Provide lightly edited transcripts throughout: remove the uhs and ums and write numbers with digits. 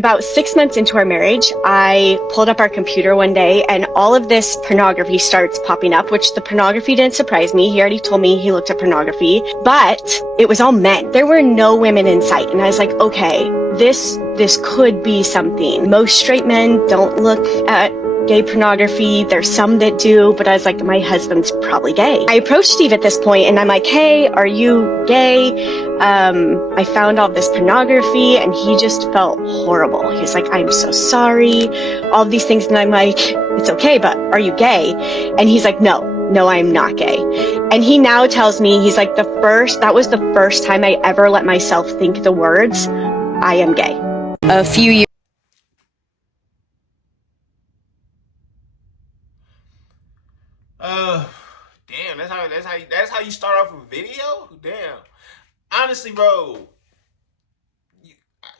About 6 months into our marriage, I pulled up our computer one day and all of this pornography starts popping up, which the pornography didn't surprise me. He already told me he looked at pornography, but it was all men. There were no women in sight. And I was like, okay, this could be something. Most straight men don't look at gay pornography. There's some that do, but I was like, my husband's probably gay. I approached Steve at this point and I'm like, hey, are you gay? I found all this pornography, and he just felt horrible. He's like, I'm so sorry, all of these things. And I'm like, it's okay, but are you gay? And he's like, no, I'm not gay. And he now tells me, he's like, that was the first time I ever let myself think the words, I am gay. A few years. Damn, that's how you start off a video? Damn. Honestly, bro,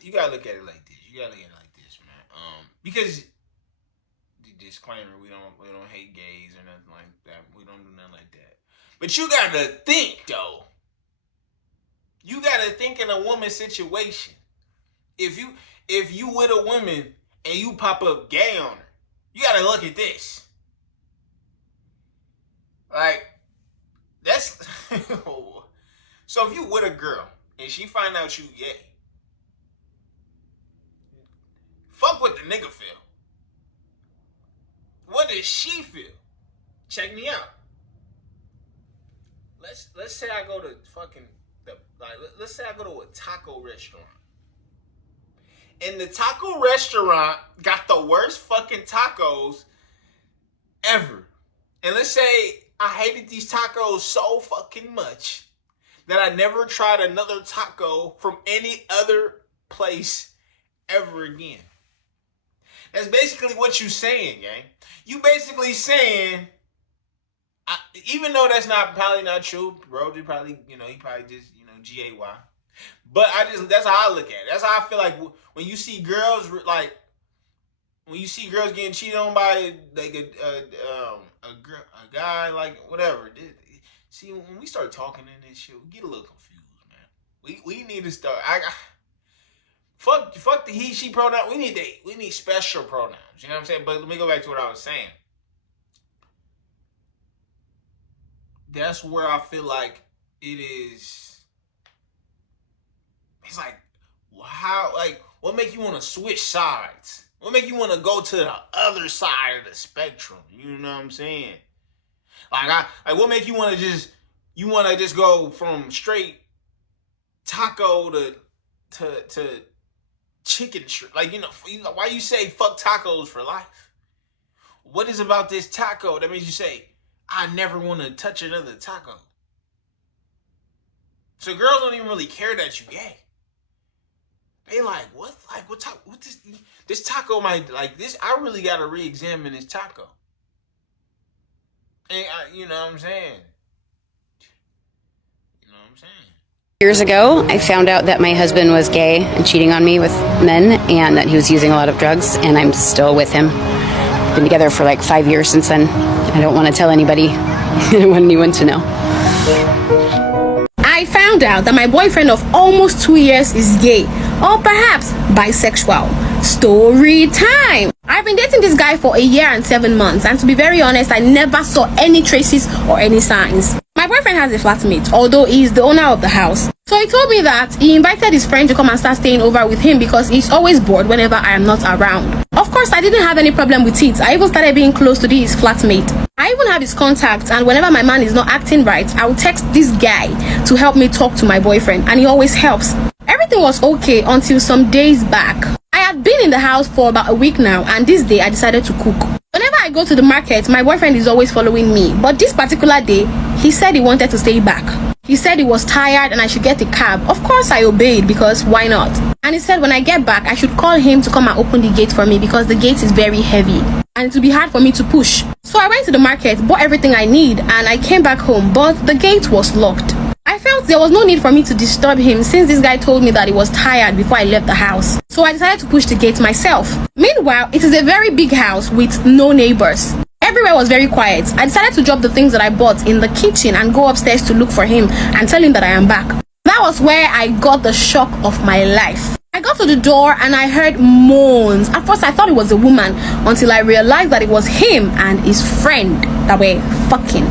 you gotta look at it like this. You gotta look at it like this, man. Because the disclaimer, we don't hate gays or nothing like that. We don't do nothing like that. But you gotta think though. You gotta think in a woman's situation. If you with a woman and you pop up gay on her, you gotta look at this. Like, that's so if you with a girl and she find out you gay, fuck what the nigga feel. What does she feel? Check me out. Let's say I go to let's say I go to a taco restaurant. And the taco restaurant got the worst fucking tacos ever. And let's say I hated these tacos so fucking much that I never tried another taco from any other place ever again. That's basically what you saying, gang. You basically saying, even though that's probably not true, bro, he probably just, GAY. But that's how I look at it. That's how I feel like when you see girls, like, when you see girls getting cheated on by like a guy, like whatever. See, when we start talking in this shit, we get a little confused, man. We need to start. Fuck the he she pronoun. We need special pronouns. You know what I'm saying? But let me go back to what I was saying. That's where I feel like it is. It's like, how? Like, what make you want to switch sides? What make you want to go to the other side of the spectrum? You know what I'm saying? Like, what make you want to just go from straight taco to chicken strip? Like, why you say fuck tacos for life? What is about this taco that makes you say, I never want to touch another taco? So girls don't even really care that you gay. They like, what? Like, what this taco might, like, this, I really got to re-examine this taco. And, you know what I'm saying? You know what I'm saying? Years ago, I found out that my husband was gay and cheating on me with men, and that he was using a lot of drugs, and I'm still with him. Been together for like 5 years since then. I don't want to tell anybody. I don't want anyone to know. I found out that my boyfriend of almost 2 years is gay, or perhaps bisexual. Story time! I've been dating this guy for 1 year and 7 months, and to be very honest, I never saw any traces or any signs. My boyfriend has a flatmate, although he is the owner of the house. So he told me that he invited his friend to come and start staying over with him because he's always bored whenever I am not around. Of course, I didn't have any problem with it. I even started being close to his flatmate. I even have his contact, and whenever my man is not acting right, I will text this guy to help me talk to my boyfriend, and he always helps. Everything was okay until some days back. I had been in the house for about a week now, and this day I decided to cook. Whenever I go to the market, my boyfriend is always following me, but this particular day, he said he wanted to stay back. He said he was tired and I should get a cab. Of course I obeyed, because why not? And he said when I get back, I should call him to come and open the gate for me because the gate is very heavy and it will be hard for me to push. So I went to the market, bought everything I need, and I came back home, but the gate was locked. I felt there was no need for me to disturb him since this guy told me that he was tired before I left the house. So I decided to push the gate myself. Meanwhile, it is a very big house with no neighbors. Everywhere was very quiet. I decided to drop the things that I bought in the kitchen and go upstairs to look for him and tell him that I am back. That was where I got the shock of my life. I got to the door and I heard moans. At first I thought it was a woman until I realized that it was him and his friend that were fucking.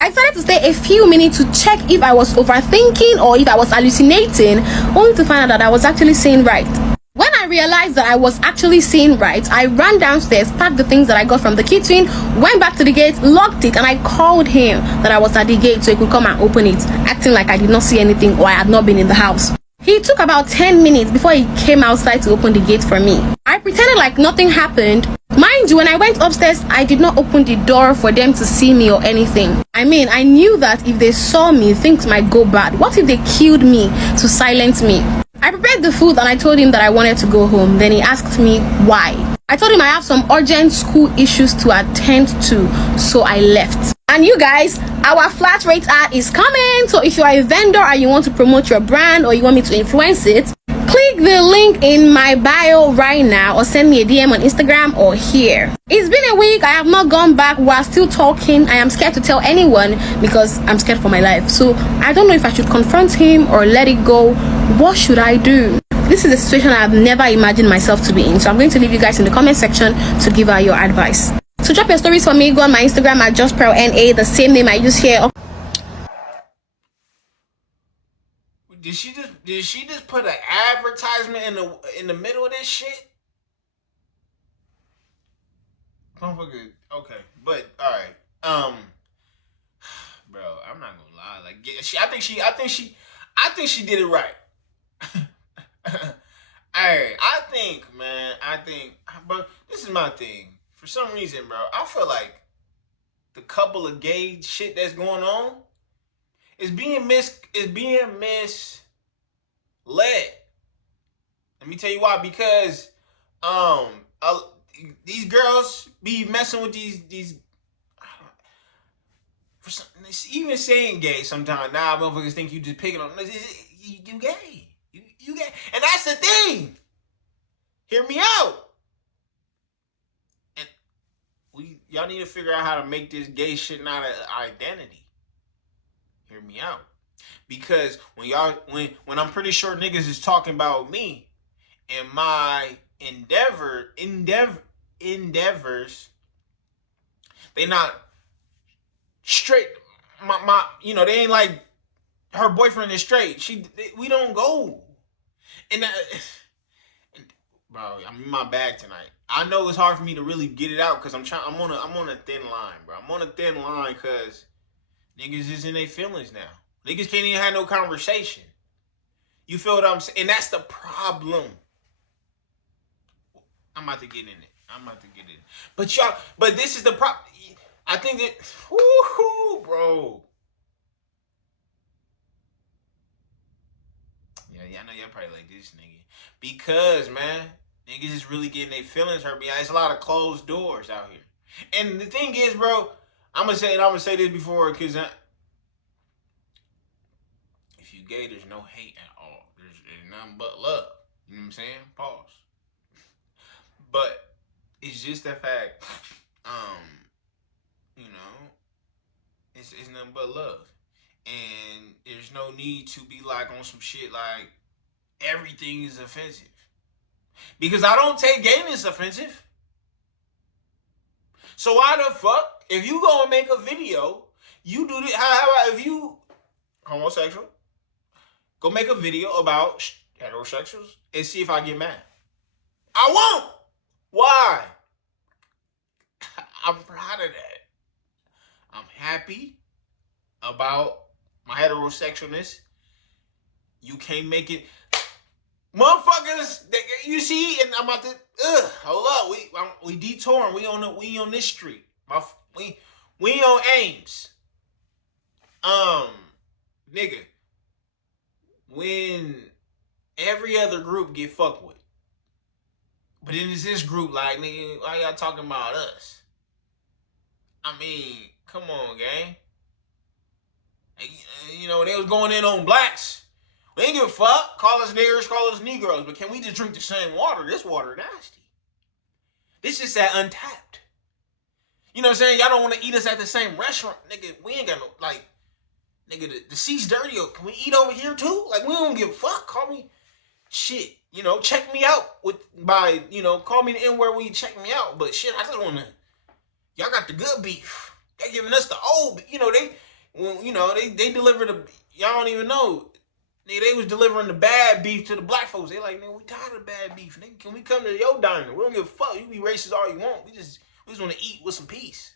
I decided to stay a few minutes to check if I was overthinking or if I was hallucinating, only to find out that I was actually seeing right. When I realized that I was actually seeing right, I ran downstairs, packed the things that I got from the kitchen, went back to the gate, locked it, and I called him that I was at the gate so he could come and open it, acting like I did not see anything or I had not been in the house. He took about 10 minutes before he came outside to open the gate for me. I pretended like nothing happened. Mind you, when I went upstairs, I did not open the door for them to see me or anything. I mean, I knew that if they saw me, things might go bad. What if they killed me to silence me? I prepared the food and I told him that I wanted to go home. Then he asked me why. I told him I have some urgent school issues to attend to, so I left. And you guys, our flat rate ad is coming. So if you are a vendor and you want to promote your brand or you want me to influence it, click the link in my bio right now or send me a DM on Instagram or here. It's been a week. I have not gone back. We're still talking. I am scared to tell anyone because I'm scared for my life. So I don't know if I should confront him or let it go. What should I do? This is a situation I have never imagined myself to be in. So I'm going to leave you guys in the comment section to give her your advice. So drop your stories for me. Go on my Instagram at JustPearlNA, the same name I use here. Did she just put an advertisement in the middle of this shit? Motherfucker. Okay, but all right. Bro, I'm not gonna lie. Like, I think she did it right. Hey, but this is my thing. For some reason, bro, I feel like the couple of gay shit that's going on is being misled. Let me tell you why. Because these girls be messing with these for some, even saying gay sometimes. Now motherfuckers think you just picking on you gay. You gay. And that's the thing. Hear me out. Y'all need to figure out how to make this gay shit not an identity. Hear me out. Because when I'm pretty sure niggas is talking about me and my endeavors, they not straight. My they ain't like her boyfriend is straight. We don't go. And bro, I'm in my bag tonight. I know it's hard for me to really get it out because I'm on a thin line, bro. I'm on a thin line because niggas is in their feelings now. Niggas can't even have no conversation. You feel what I'm saying? And that's the problem. I'm about to get in it. But this is the problem. I think that, whoo, bro. Yeah, I know y'all probably like this nigga. Because, man, niggas is really getting their feelings hurt. It's a lot of closed doors out here. And the thing is, bro, I'm gonna say this before, because if you gay, there's no hate at all. There's nothing but love. You know what I'm saying? Pause. But it's just the fact, it's nothing but love. And there's no need to be like on some shit like everything is offensive. Because I don't take gayness offensive. So why the fuck, if you go and make a video, you do this, how about if you homosexual, go make a video about heterosexuals and see if I get mad. I won't. Why? I'm proud of that. I'm happy about my heterosexualness. You can't make it. Motherfuckers, you see, and I'm about to, hold up, we detouring, we on this street. We on Ames. Nigga, when every other group get fucked with, but then it's this group like, nigga, why y'all talking about us? I mean, come on, gang. They was going in on blacks. We ain't give a fuck. Call us niggers, call us Negroes. But can we just drink the same water? This water nasty. This is that Untapped. You know what I'm saying? Y'all don't want to eat us at the same restaurant. Nigga, we ain't got no, nigga, the seat's dirty. Can we eat over here too? Like, we don't give a fuck. Call me. shit, you know, check me out by, you know, call me the N-word when you check me out. But shit, I just wanna, y'all got the good beef. They giving us the old, you know, they deliver the, y'all don't even know. They was delivering the bad beef to the black folks. They like, man, we tired of bad beef. Nigga, can we come to your diner? We don't give a fuck. You be racist all you want. We just want to eat with some peace.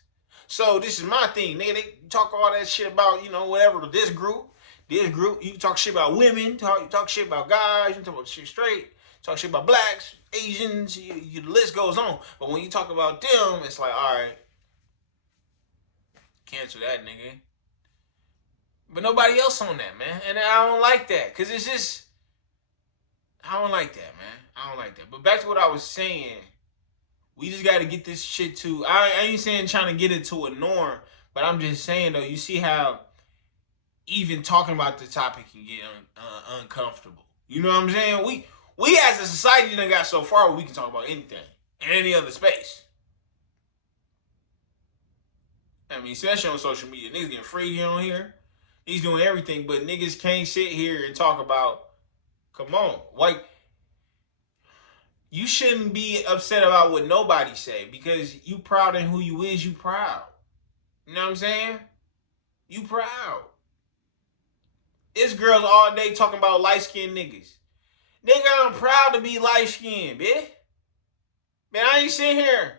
So this is my thing. Nigga, they talk all that shit about, you know, whatever, this group. You talk shit about women. You talk shit about guys. You talk about shit straight. Talk shit about blacks, Asians. The list goes on. But when you talk about them, it's like, all right, cancel that, nigga. But nobody else on that, man. And I don't like that. Because it's just, I don't like that, man. I don't like that. But back to what I was saying. We just got to get this shit to, I ain't saying trying to get it to a norm. But I'm just saying, though, you see how even talking about the topic can get uncomfortable. You know what I'm saying? We as a society done got so far where we can talk about anything. In any other space. I mean, especially on social media. Niggas getting free on here. He's doing everything, but niggas can't sit here and talk about, come on, like, you shouldn't be upset about what nobody say, because you proud in who you is, you proud. You know what I'm saying? You proud. It's girls all day talking about light-skinned niggas. Nigga, I'm proud to be light-skinned, bitch. Man, I ain't sitting here.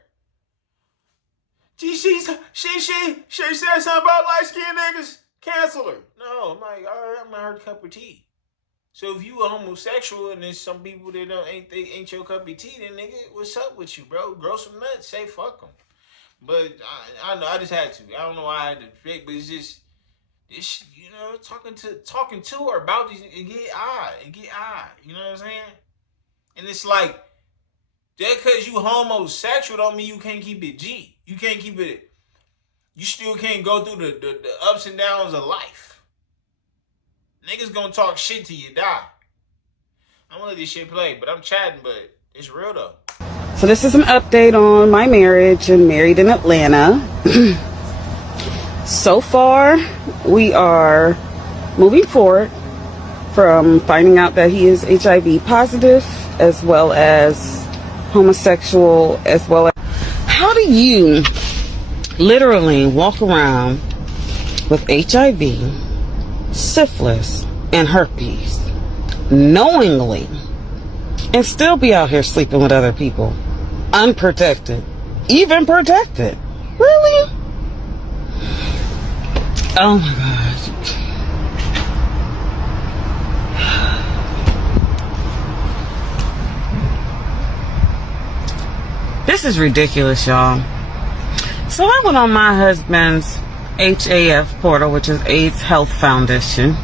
She said something about light-skinned niggas. Cancel her. No, I'm like, all right, I'm not her cup of tea. So if you a homosexual and there's some people that ain't your cup of tea, then nigga, what's up with you, bro? Grow some nuts. Say fuck them. But I know I just had to. I don't know why I had to pick, but it's just this, you know, talking to her about these, it get odd. You know what I'm saying? And it's like, just because you homosexual don't mean you can't keep it G. You can't keep it. You still can't go through the ups and downs of life. Niggas gonna talk shit till you die. I'm gonna let this shit play, but I'm chatting, but it's real though. So this is an update on my marriage and married in Atlanta. So far, we are moving forward from finding out that he is HIV positive, as well as homosexual, as well as... How do you literally walk around with HIV, syphilis, and herpes knowingly and still be out here sleeping with other people unprotected, even protected? Really? Oh my God. This is ridiculous, y'all. So I went on my husband's HAF portal, which is AIDS Health Foundation.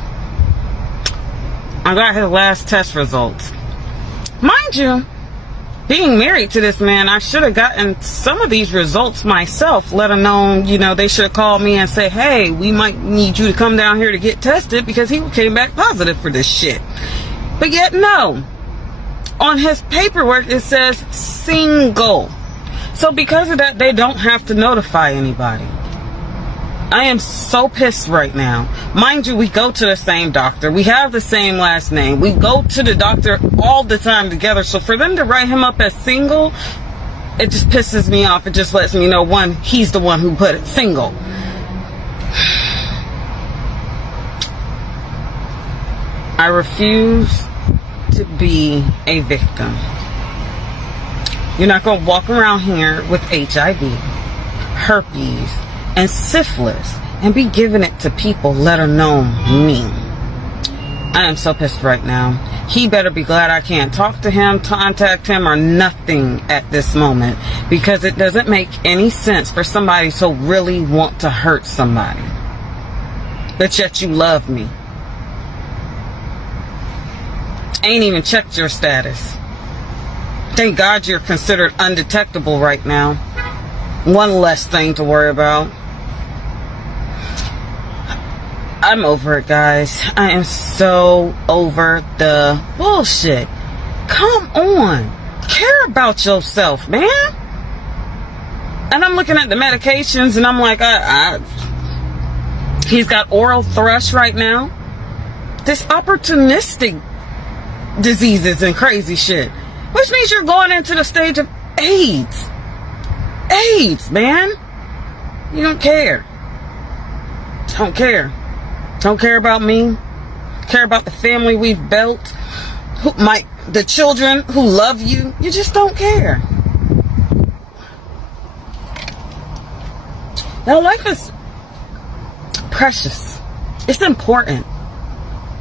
I got his last test results. Mind you, being married to this man, I should have gotten some of these results myself, let alone, you know, they should have called me and say, hey, we might need you to come down here to get tested because he came back positive for this shit. But yet, no. On his paperwork, it says single. So because of that, they don't have to notify anybody. I am so pissed right now. Mind you, we go to the same doctor. We have the same last name. We go to the doctor all the time together. So for them to write him up as single, it just pisses me off. It just lets me know, one, he's the one who put it single. I refuse to be a victim. You're not going to walk around here with HIV, herpes, and syphilis and be giving it to people, let alone me. I am so pissed right now. He better be glad I can't talk to him, contact him, or nothing at this moment, because it doesn't make any sense for somebody to really want to hurt somebody, but yet you love me. Ain't even checked your status. Thank God you're considered undetectable right now. One less thing to worry about. I'm over it, guys. I am so over the bullshit. Come on. Care about yourself, man. And I'm looking at the medications and I'm like, he's got oral thrush right now. This opportunistic diseases and crazy shit. Which means you're going into the stage of AIDS. AIDS, man. You don't care. Don't care. Don't care about me. Care about the family we've built. The children who love you. You just don't care. Now, life is precious. It's important.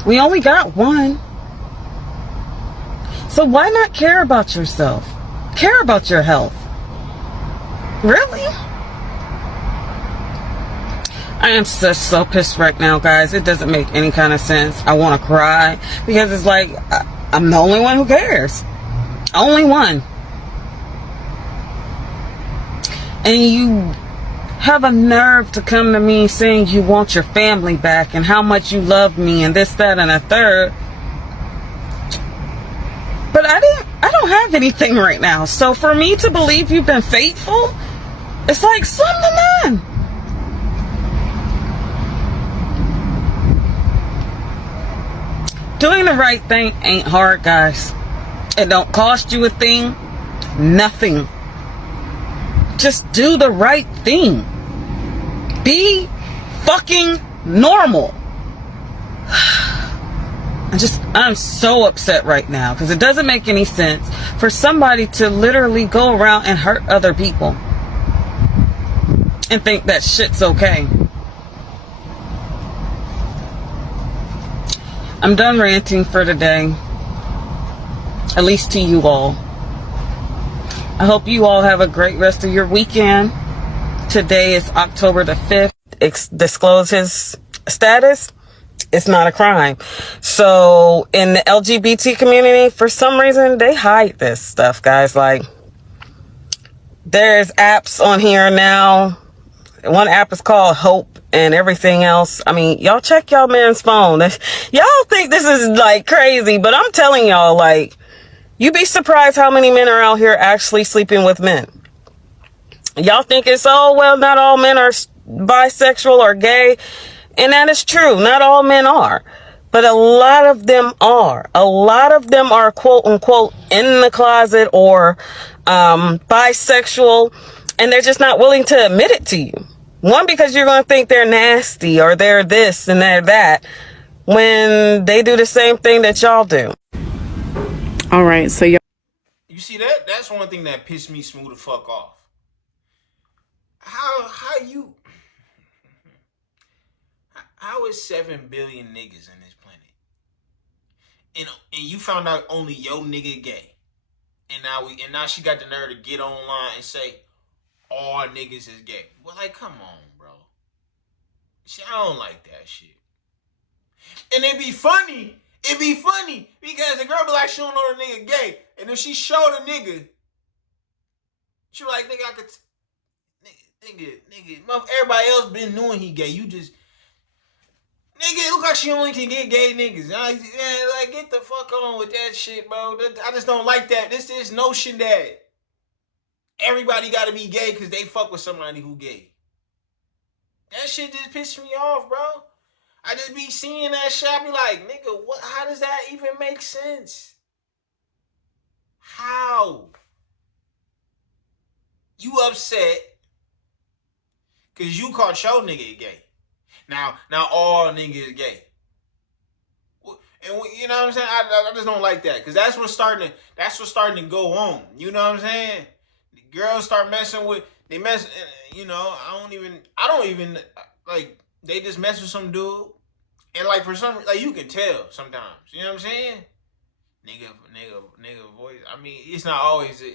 We only got one. So why not care about yourself? Care about your health. Really? I am so pissed right now, guys. It doesn't make any kind of sense. I want to cry because it's like I'm the only one who cares. Only one. And you have a nerve to come to me saying you want your family back and how much you love me and this, that, and a third. But I don't have anything right now. So for me to believe you've been faithful, it's like slim to none. Doing the right thing ain't hard, guys. It don't cost you a thing. Nothing. Just do the right thing. Be fucking normal. I'm so upset right now because it doesn't make any sense for somebody to literally go around and hurt other people and think that shit's okay. I'm done ranting for today, at least to you all. I hope you all have a great rest of your weekend. Today is October the 5th. Disclose his status. It's not a crime. So in the LGBT community, for some reason, they hide this stuff, guys. Like, there's apps on here now. One app is called Hope and everything else. I mean, y'all check y'all man's phone. Y'all think this is like crazy, but I'm telling y'all, like, you'd be surprised how many men are out here actually sleeping with men. Y'all think it's, oh, well, not all men are bisexual or gay. And that is true. Not all men are. But a lot of them are. A lot of them are, quote unquote, in the closet or bisexual. And they're just not willing to admit it to you. One, because you're going to think they're nasty or they're this and they're that when they do the same thing that y'all do. All right. So y'all. You see that? That's one thing that pissed me smooth the fuck off. How is 7 billion niggas in this planet? And you found out only your nigga gay. And now she got the nerve to get online and say all niggas is gay. Well, like, come on, bro. See, I don't like that shit. And it'd be funny because the girl be like, she don't know the nigga gay. And if she showed a nigga, she be like, nigga, I could, nigga, everybody else been knowing he gay. You just, nigga, it look like she only can get gay niggas. Like, get the fuck on with that shit, bro. I just don't like that. This notion that everybody gotta be gay because they fuck with somebody who gay. That shit just pissed me off, bro. I just be seeing that shit. I be like, nigga, what? How does that even make sense? How? You upset because you caught your nigga gay. Now all niggas gay. And you know what I'm saying? I just don't like that because that's what's starting to go on. You know what I'm saying? The girls start messing with, you know, I don't even like, they just mess with some dude. And like for some, like you can tell sometimes, you know what I'm saying? Nigga voice. I mean, it's not always 100%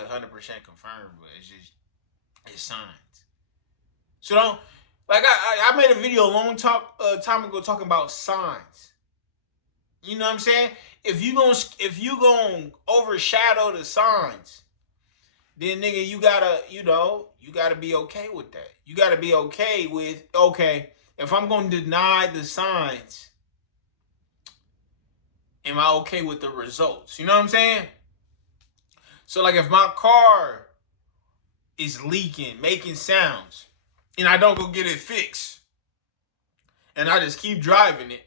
confirmed, but it's signs. So don't, like I made a video a long time ago talking about signs. You know what I'm saying? If you gonna overshadow the signs, then nigga, you gotta be okay with that. You gotta be okay with, okay, if I'm gonna deny the signs, am I okay with the results? You know what I'm saying? So like if my car is leaking, making sounds, and I don't go get it fixed, and I just keep driving it,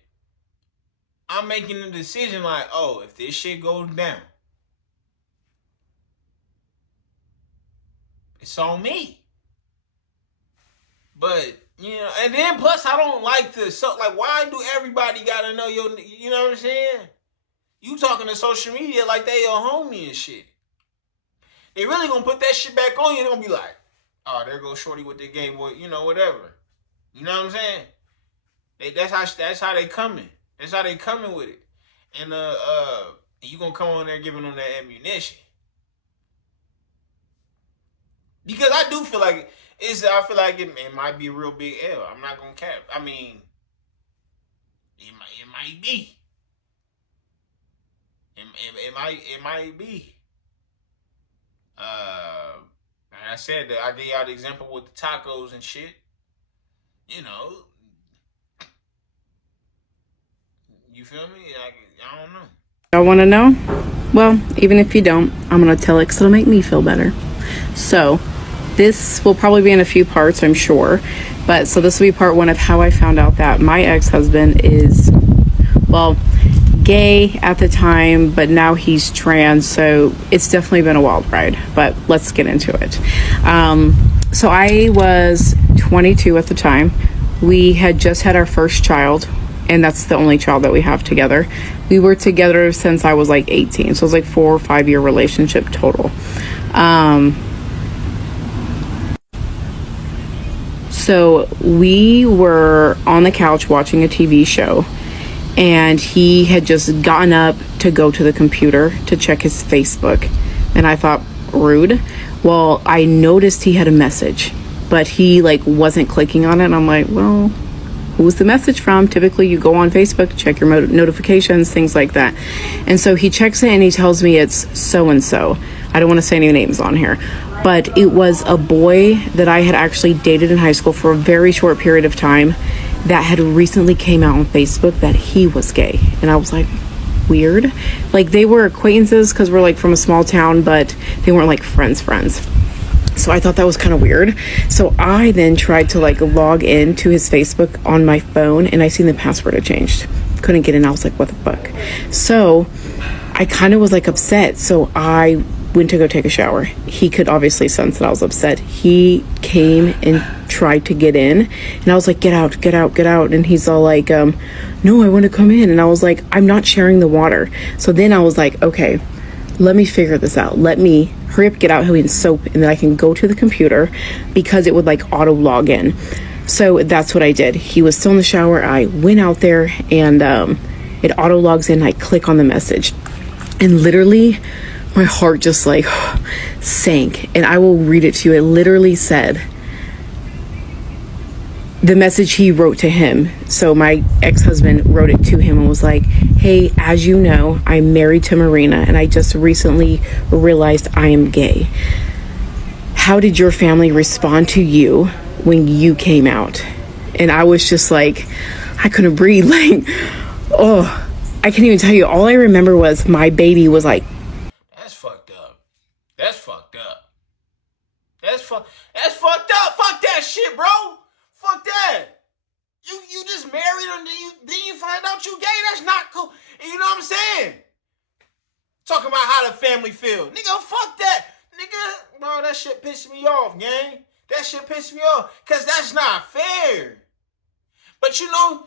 I'm making a decision like, oh, if this shit goes down, it's on me. But, you know, and then plus I don't like to, so like, why do everybody gotta know your, you know what I'm saying? You talking to social media like they your homie and shit. They really gonna put that shit back on you. They're gonna be like, oh, there goes Shorty with the Game Boy, you know, whatever. You know what I'm saying? That's how they coming. That's how they coming with it. And you gonna come on there giving them that ammunition. Because I do feel like I feel like it might be a real big L. I'm not gonna cap. I mean, it might be. It might be. Like I said, I gave y'all the example with the tacos and shit. You know, you feel me? I don't know. Y'all want to know? Well, even if you don't, I'm going to tell it because it'll make me feel better. So this will probably be in a few parts, I'm sure. But so this will be part one of how I found out that my ex-husband is, well, gay at the time, but now he's trans. So it's definitely been a wild ride, but let's get into it. So I was 22 at the time. We had just had our first child, and that's the only child that we have together. We were together since I was like 18, so it was like 4 or 5 year relationship total. So we were on the couch watching a TV show, and he had just gotten up to go to the computer to check his Facebook, and I thought, rude. Well, I noticed he had a message, but he like wasn't clicking on it, and I'm like, well, who's the message from? Typically you go on Facebook, check your notifications, things like that. And so he checks it and he tells me it's so-and-so. I don't want to say any names on here, but it was a boy that I had actually dated in high school for a very short period of time that had recently came out on Facebook that he was gay. And I was like, weird. Like, they were acquaintances because we're like from a small town, but they weren't like friends. So I thought that was kind of weird. So I then tried to like log in to his Facebook on my phone, and I seen the password had changed. Couldn't get in. I was like, what the fuck? So I kind of was like upset. So I went to go take a shower. He could obviously sense that I was upset. He came and tried to get in, and I was like, get out. And he's all like, no, I want to come in. And I was like, I'm not sharing the water. So then I was like, okay, let me figure this out. Let me hurry up, get out, help me in soap, and then I can go to the computer because it would like auto log in. So that's what I did. He was still in the shower. I went out there, and it auto logs in. I click on the message, and literally my heart just like sank. And I will read it to you. It literally said, the message he wrote to him. So my ex-husband wrote it to him and was like, hey, as you know, I'm married to Marina, and I just recently realized I am gay. How did your family respond to you when you came out? And I was just like, I couldn't breathe. Like, oh, I can't even tell you. All I remember was my baby was like, that's fucked up. That's fucked up. That's fucked up. Fuck that shit, bro. Fuck that. You just married him, then you find out you gay. That's not cool. And you know what I'm saying? Talking about how the family feel. Nigga, fuck that. Nigga, bro, that shit pissed me off, gang. That shit pissed me off. Cause that's not fair. But you know,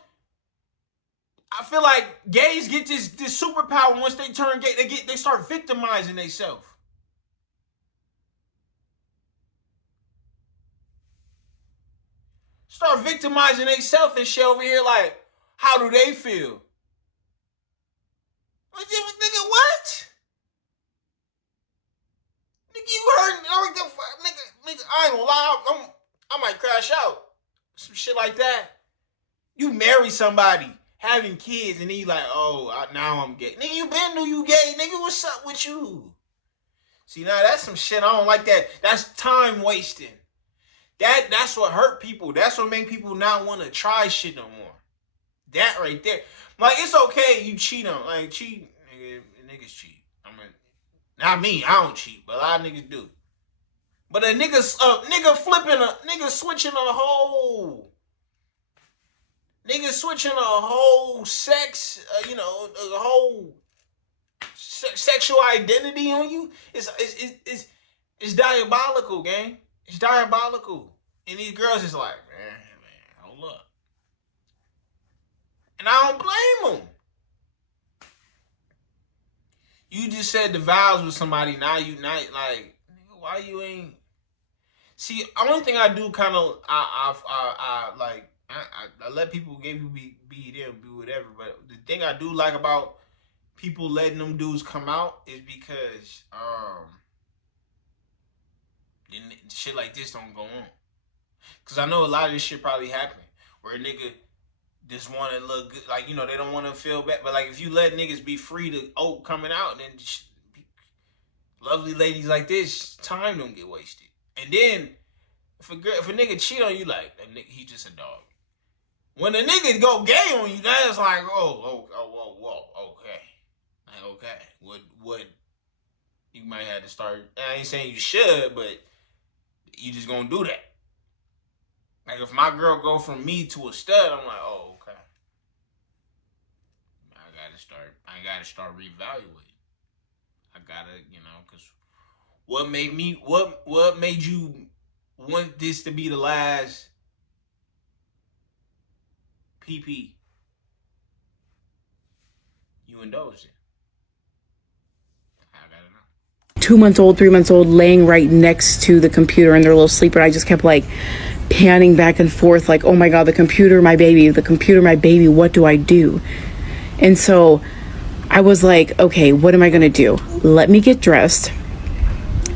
I feel like gays get this superpower once they turn gay. They start victimizing themselves. Start victimizing themselves and shit over here like, how do they feel? Nigga, what? Nigga, you heard nigga, I ain't gonna lie, I might crash out. Some shit like that. You marry somebody, having kids, and then you like, oh, now I'm gay. Nigga, you been knew you gay. Nigga, what's up with you? See, now that's some shit. I don't like that. That's time wasting. That's what hurt people. That's what make people not want to try shit no more. That right there. Like, it's okay you cheat on, like, cheat, niggas cheat. I mean, not me, I don't cheat, but a lot of niggas do. But a nigga switching a whole Niggas switching a whole sex, a whole sexual identity on you. It's diabolical, gang. It's diabolical. And these girls is like, man, hold up. And I don't blame them. You just said the vows with somebody, now you not like, why you ain't? See, only thing I do kind of, I let people be them, be whatever. But the thing I do like about people letting them dudes come out is because shit like this don't go on. Cause I know a lot of this shit probably happening where a nigga just want to look good, like, they don't want to feel bad. But like, if you let niggas be free to coming out, then lovely ladies like this, time don't get wasted. And then if a nigga cheat on you, like, he just a dog. When a nigga go gay on you, that's like, whoa, okay. Like, okay, what? You might have to start. I ain't saying you should, but you just gonna do that. Like, if my girl go from me to a stud, I'm like, oh, okay. I gotta start reevaluating. I gotta, because what made you want this to be the last PP you indulged in? I gotta know. 2 months old, 3 months old, laying right next to the computer in their little sleeper. I just kept like panning back and forth, like, oh my God, the computer, my baby, what do I do? And so I was like, okay, what am I gonna do? Let me get dressed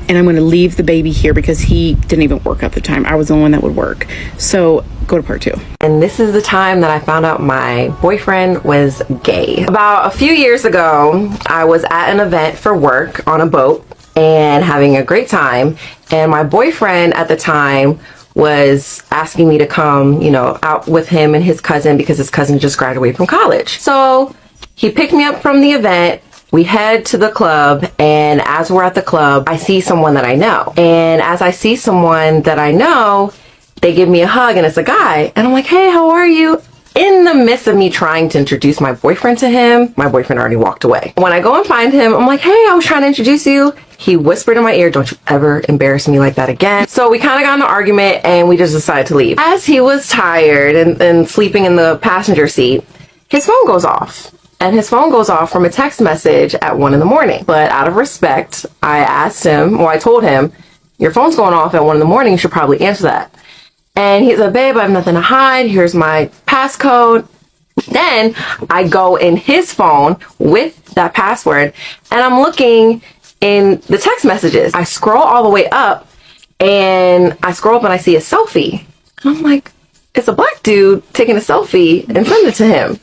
and I'm gonna leave the baby here because he didn't even work at the time. I was the one that would work. So go to part 2. And this is the time that I found out my boyfriend was gay. About a few years ago, I was at an event for work on a boat and having a great time. And my boyfriend at the time was asking me to come, out with him and his cousin because his cousin just graduated from college. So he picked me up from the event. We head to the club, and as we're at the club, I see someone that I know. And as I see someone that I know, they give me a hug, and it's a guy. And I'm like, hey, how are you? In the midst of me trying to introduce my boyfriend to him, my boyfriend already walked away. When I go and find him, I'm like, hey, I was trying to introduce you. He whispered in my ear, don't you ever embarrass me like that again. So we kind of got in an argument, and we just decided to leave. As he was tired and sleeping in the passenger seat, his phone goes off. And his phone goes off from a text message at 1 in the morning. But out of respect, I told him, your phone's going off at 1 in the morning, you should probably answer that. And he's like, babe, I have nothing to hide. Here's my passcode. Then I go in his phone with that password and I'm looking in the text messages. I scroll all the way up and I see a selfie. And I'm like, it's a black dude taking a selfie and send it to him.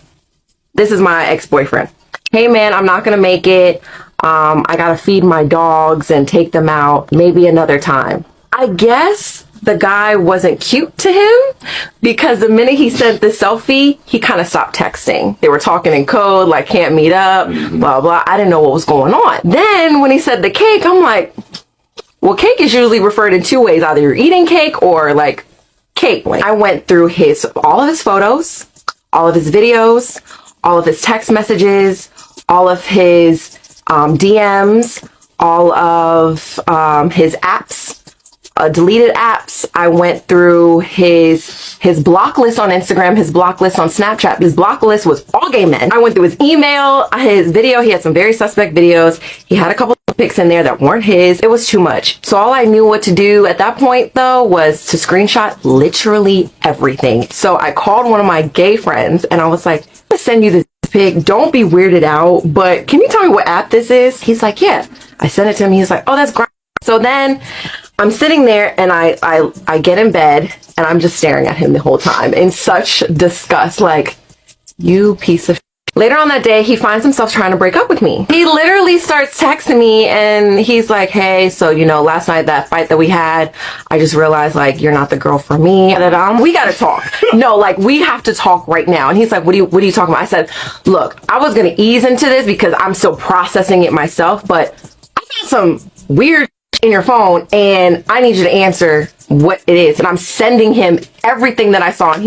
This is my ex-boyfriend. Hey man, I'm not gonna make it. I gotta feed my dogs and take them out. Maybe another time. I guess the guy wasn't cute to him because the minute he sent the selfie, he kind of stopped texting. They were talking in code, like can't meet up, blah, blah. I didn't know what was going on. Then when he said the cake, I'm like, well, cake is usually referred in 2 ways. Either you're eating cake or like cake. I went through all of his photos, all of his videos, all of his text messages, all of his DMs, all of his apps, deleted apps. I went through his block list on Instagram, his block list on Snapchat. His block list was all gay men. I went through his email, his video. He had some very suspect videos. He had a couple of pics in there that weren't his. It was too much. So all I knew what to do at that point, though, was to screenshot literally everything. So I called one of my gay friends and I was like, I'm gonna send you this pic. Don't be weirded out, but can you tell me what app this is? He's like, yeah. I sent it to him. He's like, oh, that's great. So then I'm sitting there and I get in bed and I'm just staring at him the whole time in such disgust, like, you piece of shit. Later on that day, he finds himself trying to break up with me. He literally starts texting me and he's like, hey, so, last night, that fight that we had, I just realized, like, you're not the girl for me. We gotta talk. No, like, we have to talk right now. And he's like, what are you talking about? I said, look, I was gonna ease into this because I'm still processing it myself, but I found some weird in your phone and I need you to answer what it is. And I'm sending him everything that I saw. And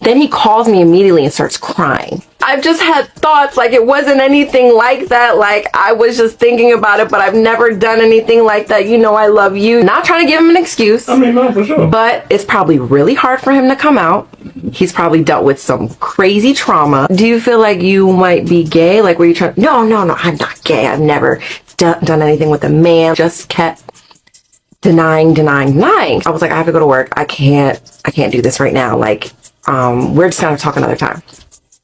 then he calls me immediately and starts crying. I've just had thoughts like it wasn't anything like that. Like I was just thinking about it, but I've never done anything like that. You know, I love you. Not trying to give him an excuse. I mean, no, for sure. But it's probably really hard for him to come out. He's probably dealt with some crazy trauma. Do you feel like you might be gay? Like were you trying? No, I'm not gay. I've never done anything with a man. Just kept denying. I was like, I have to go to work. I can't do this right now. Like, we're just gonna talk another time.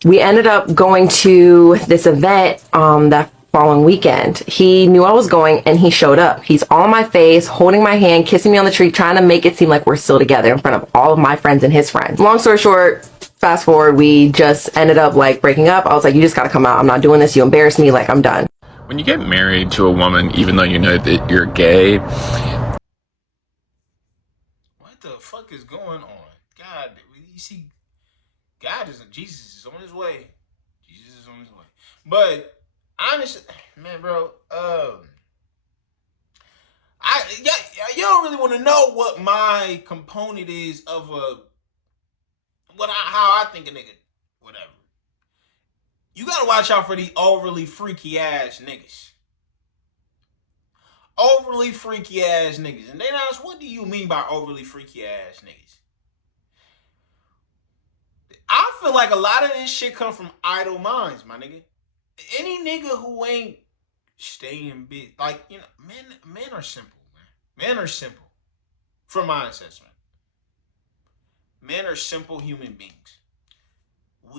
We ended up going to this event that following weekend. He knew I was going and he showed up. He's all in my face, holding my hand, kissing me on the cheek, trying to make it seem like we're still together in front of all of my friends and his friends. Long story short, fast forward, we just ended up like breaking up. I was like, you just gotta come out. I'm not doing this. You embarrass me. Like, I'm done. When you get married to a woman, even though you know that you're gay, what the fuck is going on? God, you see, Jesus is on his way. Jesus is on his way. But honestly, man, bro, you don't really want to know what my component is of how I think a nigga, whatever. You gotta watch out for the overly freaky ass niggas. Overly freaky ass niggas. And they ask, what do you mean by overly freaky ass niggas? I feel like a lot of this shit come from idle minds, my nigga. Any nigga who ain't staying big, like, you know, men are simple, man. Men are simple. From my assessment. Men are simple human beings.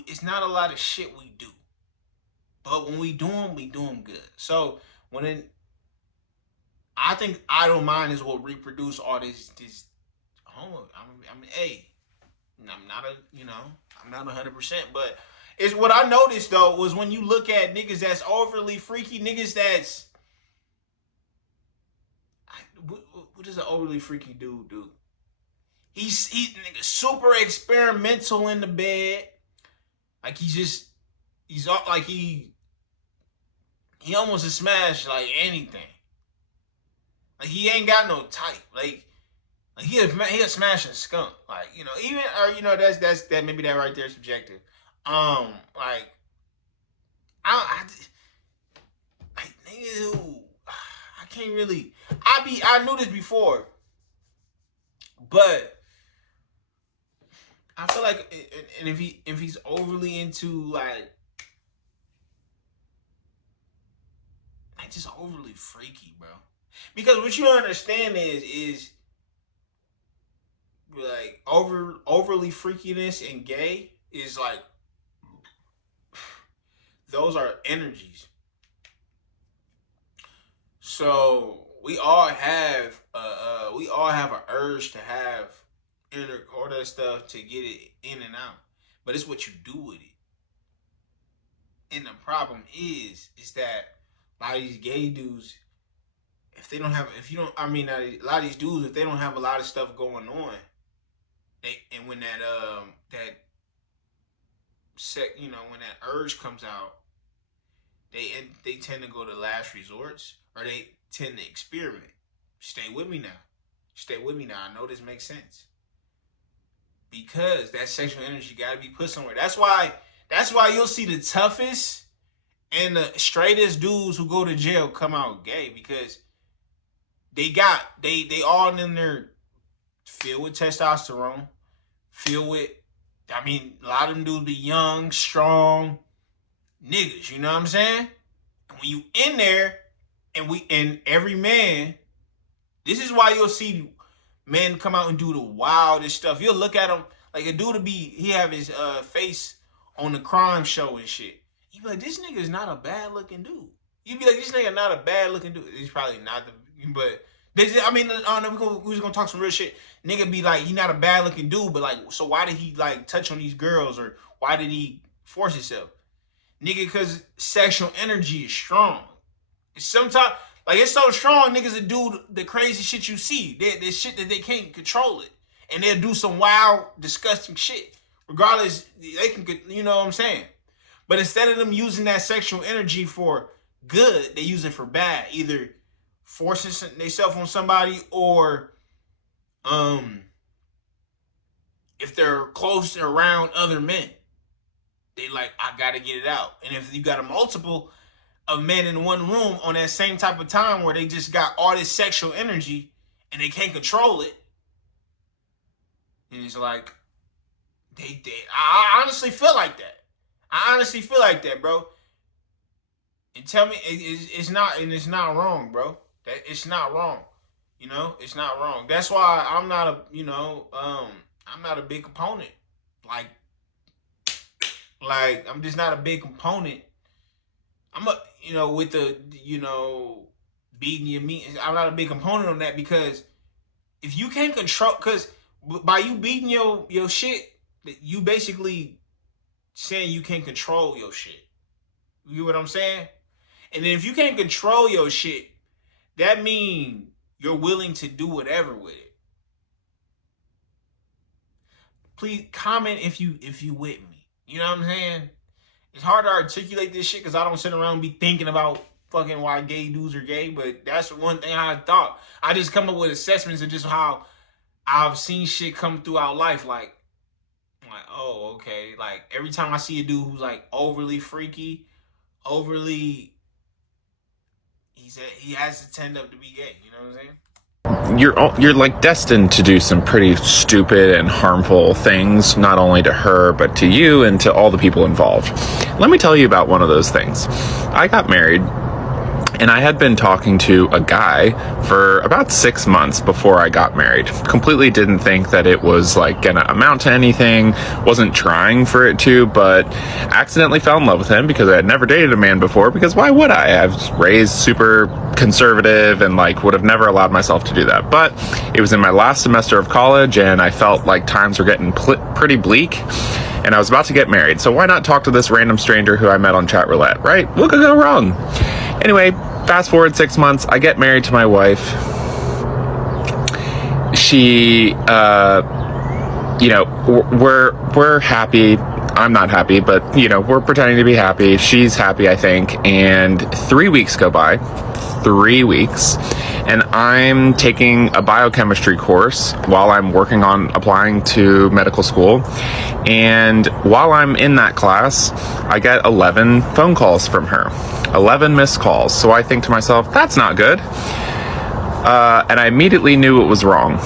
It's not a lot of shit we do. But when we do them good. So I think idle mind is what reproduce all this homo. I mean, hey, I'm not 100%, but it's what I noticed though was when you look at niggas that's overly freaky, niggas that's what does an overly freaky dude do? He's nigga super experimental in the bed, like he's like he almost a smash like anything. Like he ain't got no type. Like he'll smash a skunk. Like, you know, even or you know that's that maybe that right there is subjective. Like niggas who I can't really. I knew this before, but I feel like and if he's overly into like just overly freaky, bro. Because what you don't understand is like overly freakiness and gay is like those are energies. So we all have an urge to have all that stuff to get it in and out, but it's what you do with it. And the problem is that a lot of these gay dudes, a lot of these dudes, if they don't have a lot of stuff going on, when that urge comes out, they tend to go to last resorts, or they tend to experiment. Stay with me now. I know this makes sense. Because that sexual energy got to be put somewhere. That's why you'll see the toughest and the straightest dudes who go to jail come out gay, because they all in there filled with testosterone, a lot of them dudes be young, strong niggas, you know what I'm saying? And when you in there, and every man, this is why you'll see men come out and do the wildest stuff. You'll look at him like a dude he have his face on the crime show and shit. You be like, this nigga is not a bad looking dude. You be like, this nigga not a bad looking dude. He's probably not but we're just gonna talk some real shit. Nigga be like, he not a bad looking dude, but like, so why did he like touch on these girls, or why did he force himself? Nigga, cause sexual energy is strong. It's sometimes like it's so strong, niggas that do the crazy shit you see. There's shit that they can't control it, and they'll do some wild, disgusting shit. Regardless, they can, you know what I'm saying? But instead of them using that sexual energy for good, they use it for bad. Either forcing themselves on somebody, or if they're close around other men, they like, I gotta get it out. And if you got a multiple of men in one room on that same type of time where they just got all this sexual energy and they can't control it, and it's like I honestly feel like that. I honestly feel like that, bro. And tell me, it's not wrong, bro. That it's not wrong. You know, it's not wrong. That's why I'm not I'm not a big component. Like I'm just not a big component. With the, beating your meat. I'm not a big component on that, because if you can't control, because by you beating your shit, you basically saying you can't control your shit. You get what I'm saying? And then if you can't control your shit, that means you're willing to do whatever with it. Please comment if you with me. You know what I'm saying? It's hard to articulate this shit because I don't sit around and be thinking about fucking why gay dudes are gay, but that's one thing I thought. I just come up with assessments of just how I've seen shit come throughout life. Like, oh, okay. Like, every time I see a dude who's like overly freaky, he has to tend up to be gay. You know what I'm saying? You're like destined to do some pretty stupid and harmful things, not only to her, but to you and to all the people involved. Let me tell you about one of those things. I got married, and I had been talking to a guy for about 6 months before I got married. Completely didn't think that it was like gonna amount to anything, wasn't trying for it to, but accidentally fell in love with him because I had never dated a man before, because why would I? I was raised super conservative and like would have never allowed myself to do that. But it was in my last semester of college, and I felt like times were getting pretty bleak, and I was about to get married. So why not talk to this random stranger who I met on chat roulette, right? What could go wrong? Anyway, fast forward 6 months, I get married to my wife. She, we're happy. I'm not happy, but, we're pretending to be happy. She's happy, I think. And 3 weeks go by. 3 weeks. And I'm taking a biochemistry course while I'm working on applying to medical school. And while I'm in that class, I get 11 phone calls from her. 11 missed calls. So I think to myself, that's not good. And I immediately knew it was wrong.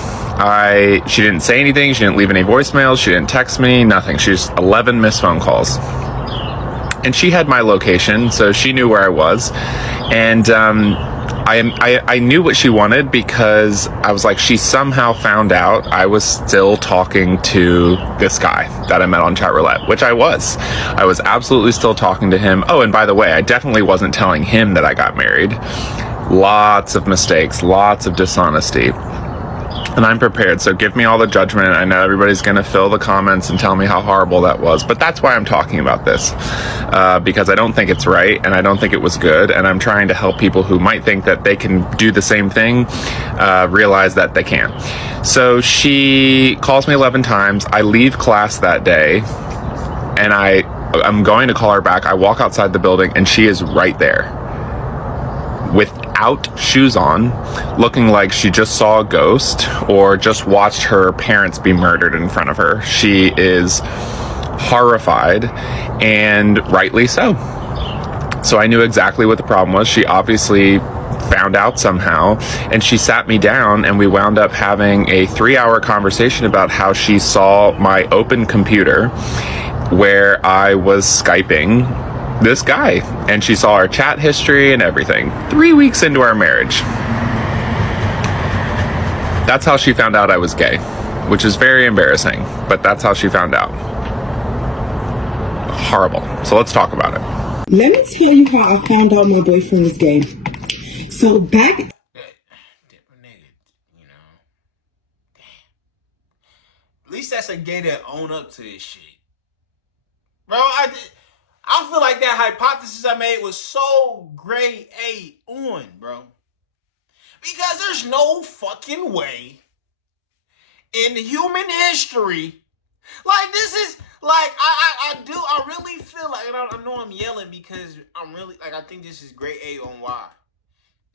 She didn't say anything. She didn't leave any voicemails. She didn't text me, nothing. She just 11 missed phone calls. And she had my location, so she knew where I was. And I knew what she wanted, because I was like, she somehow found out I was still talking to this guy that I met on chat roulette, which I was. I was absolutely still talking to him. Oh, and by the way, I definitely wasn't telling him that I got married. Lots of mistakes, lots of dishonesty. And I'm prepared, so give me all the judgment. I know everybody's going to fill the comments and tell me how horrible that was, but that's why I'm talking about this, because I don't think it's right, and I don't think it was good, and I'm trying to help people who might think that they can do the same thing, realize that they can't. So she calls me 11 times. I leave class that day, and I'm going to call her back. I walk outside the building, and she is right there, without shoes on, looking like she just saw a ghost or just watched her parents be murdered in front of her. She is horrified, and rightly so. So I knew exactly what the problem was. She obviously found out somehow, and she sat me down, and we wound up having a 3-hour conversation about how she saw my open computer where I was Skyping this guy, and she saw our chat history and everything. 3 weeks into our marriage. That's how she found out I was gay, which is very embarrassing, but that's how she found out. Horrible. So let's talk about it. Let me tell you how I found out my boyfriend was gay. So back... At least that's a gay that own up to this shit. Bro, I feel like that hypothesis I made was so grade A on, bro. Because there's no fucking way in human history, like, this is, like, I really feel like, and I know I'm yelling because I'm really, like, I think this is grade A on why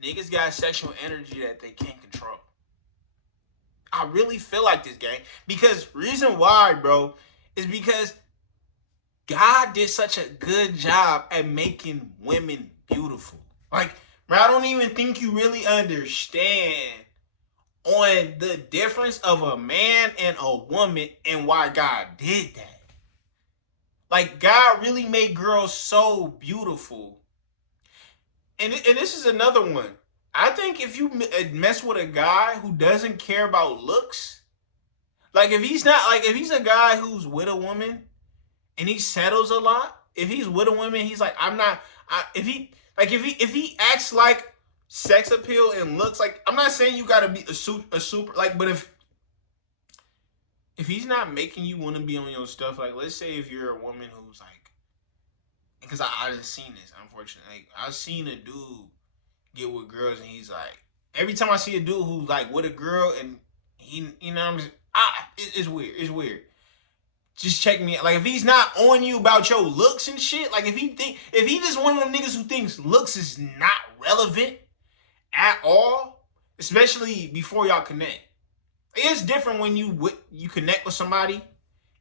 niggas got sexual energy that they can't control. I really feel like this, gang. Because reason why, bro, is because God did such a good job at making women beautiful. Like, bro, I don't even think you really understand on the difference of a man and a woman and why God did that. Like, God really made girls so beautiful. And this is another one. I think if you mess with a guy who doesn't care about looks, like if he's a guy who's with a woman and he settles a lot, if he's with a woman, he's like, if he acts like sex appeal and looks like, I'm not saying you gotta be a super, like, but if he's not making you want to be on your stuff, like, let's say if you're a woman who's like, because I've seen this, unfortunately, like, I've seen a dude get with girls and he's like, every time I see a dude who's like with a girl and he, you know what I'm saying, it's weird. Just check me out. Like, if he's not on you about your looks and shit, like if he just one of them niggas who thinks looks is not relevant at all, especially before y'all connect. It's different when you connect with somebody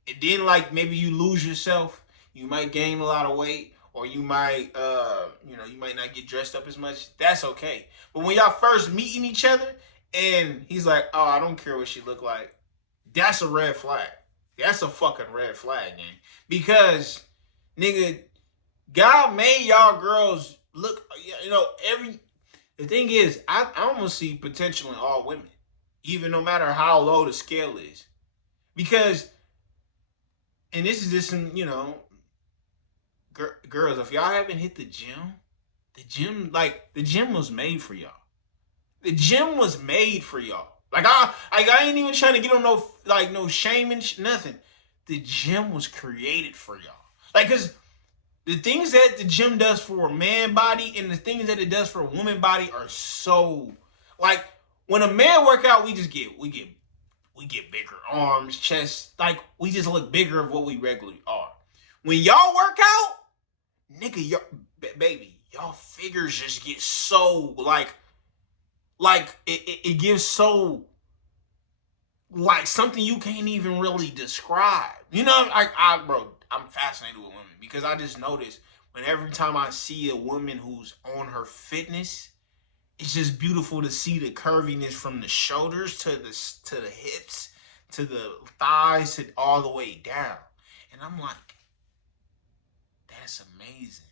and then like maybe you lose yourself, you might gain a lot of weight, or you might you might not get dressed up as much. That's okay. But when y'all first meeting each other and he's like, oh, I don't care what she look like, that's a red flag. That's a fucking red flag, man. Because, nigga, God made y'all girls look, the thing is, I almost see potential in all women, even no matter how low the scale is. Because, and this is just some, girls, if y'all haven't hit the gym was made for y'all. The gym was made for y'all. Like I ain't even trying to get on no shame and nothing. The gym was created for y'all. Like, cause the things that the gym does for a man body and the things that it does for a woman body are so, like, when a man work out, we get bigger arms, chest, like we just look bigger of what we regularly are. When y'all work out, nigga, y'all figures just get so like it gives so like something you can't even really describe. You know, bro, I'm fascinated with women because I just notice when every time I see a woman who's on her fitness, it's just beautiful to see the curviness from the shoulders to the hips to the thighs to all the way down. And I'm like, that's amazing.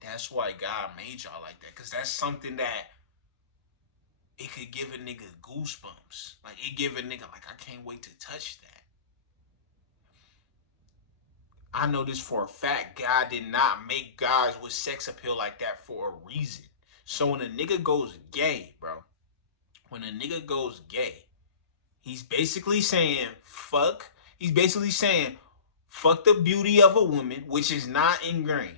That's why God made y'all like that. Because that's something that it could give a nigga goosebumps. Like, it give a nigga, like, I can't wait to touch that. I know this for a fact. God did not make guys with sex appeal like that for a reason. So when a nigga goes gay, bro, he's basically saying fuck the beauty of a woman, which is not ingrained.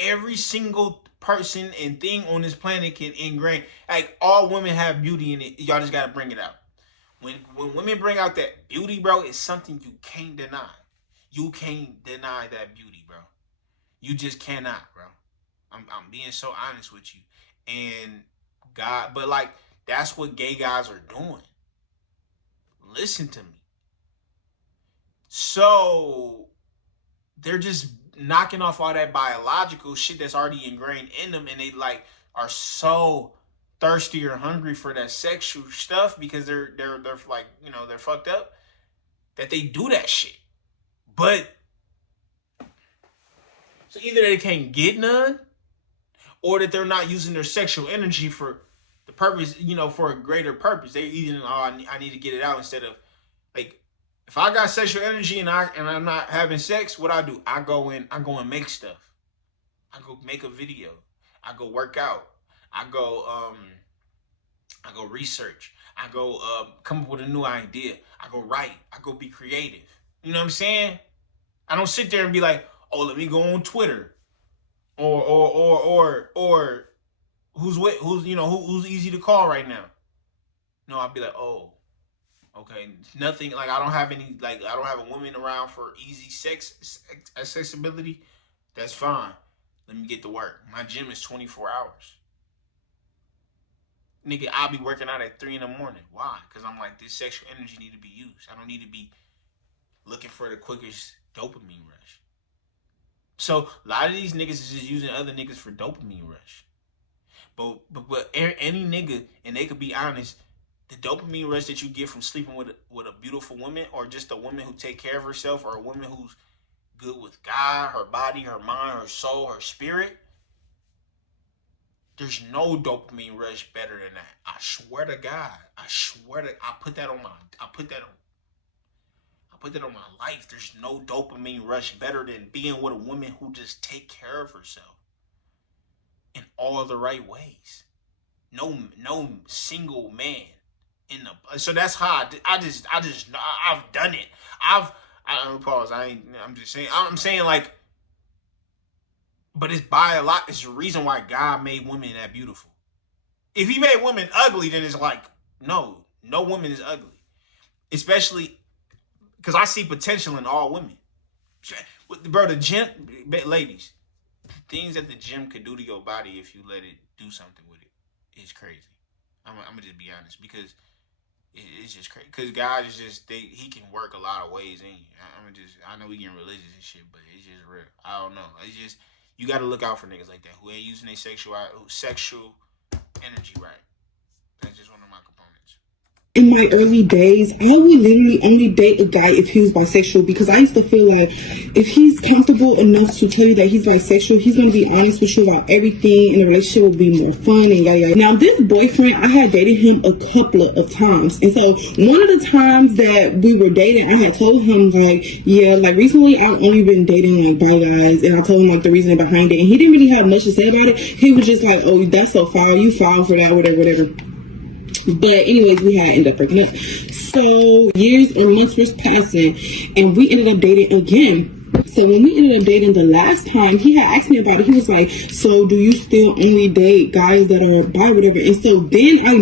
Every single person and thing on this planet can ingrain. Like, all women have beauty in it. Y'all just gotta bring it out. When women bring out that beauty, bro, it's something you can't deny. You can't deny that beauty, bro. You just cannot, bro. I'm being so honest with you. And God, but like, that's what gay guys are doing. Listen to me. So they're just knocking off all that biological shit that's already ingrained in them, and they like are so thirsty or hungry for that sexual stuff because they're like, they're fucked up, that they do that shit. But so either they can't get none, or that they're not using their sexual energy for the purpose, for a greater purpose. They either, I need to get it out, instead of, like, if I got sexual energy and I'm not having sex, what I do? I go and make stuff. I go make a video. I go work out. I go research. I go come up with a new idea. I go write. I go be creative. You know what I'm saying? I don't sit there and be like, oh, let me go on Twitter. Or who's easy to call right now. No, I'll be like, oh, okay, nothing, like, I don't have a woman around for easy accessibility. That's fine. Let me get to work. My gym is 24 hours. nigga, I'll be working out at 3 in the morning. Why? Because I'm like, this sexual energy need to be used. I don't need to be looking for the quickest dopamine rush. So a lot of these niggas is just using other niggas for dopamine rush. But any nigga, and they could be honest, the dopamine rush that you get from sleeping with a beautiful woman, or just a woman who take care of herself, or a woman who's good with God, her body, her mind, her soul, her spirit, there's no dopamine rush better than that. I swear to God. I put that on my life. There's no dopamine rush better than being with a woman who just take care of herself in all the right ways. No single man in the. So that's how I've done it. I'm just saying. I'm saying like, but it's by a lot. It's the reason why God made women that beautiful. If He made women ugly, then it's like no woman is ugly, especially because I see potential in all women. Bro, the gym, ladies. Things that the gym could do to your body if you let it do something with it is crazy. I'm gonna just be honest, because it's just crazy. Because God is just He can work a lot of ways in you. I know we getting religious and shit, but it's just real. I don't know. It's just you got to look out for niggas like that who ain't using their sexual energy right. That's just one of my components. In my early days, I would literally only date a guy if he was bisexual, because I used to feel like if he's comfortable enough to tell you that he's bisexual, he's going to be honest with you about everything, and the relationship will be more fun and yada yada. Now, this boyfriend, I had dated him a couple of times, and so one of the times that we were dating, I had told him like, yeah, like recently I've only been dating like bi guys, and I told him like the reasoning behind it, and he didn't really have much to say about it. He was just like, oh, that's so foul, you foul for that, whatever. But anyways, we had ended up breaking up. So years or months was passing, and we ended up dating again. So when we ended up dating the last time, he had asked me about it. He was like, so do you still only date guys that are bi, whatever? And so then I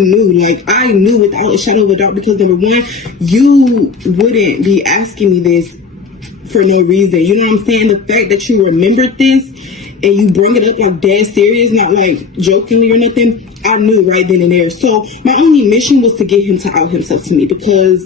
knew without a shadow of a doubt, because number one, you wouldn't be asking me this for no reason. You know what I'm saying? The fact that you remembered this and you bring it up like dead serious, not like jokingly or nothing, I knew right then and there. So my only mission was to get him to out himself to me, because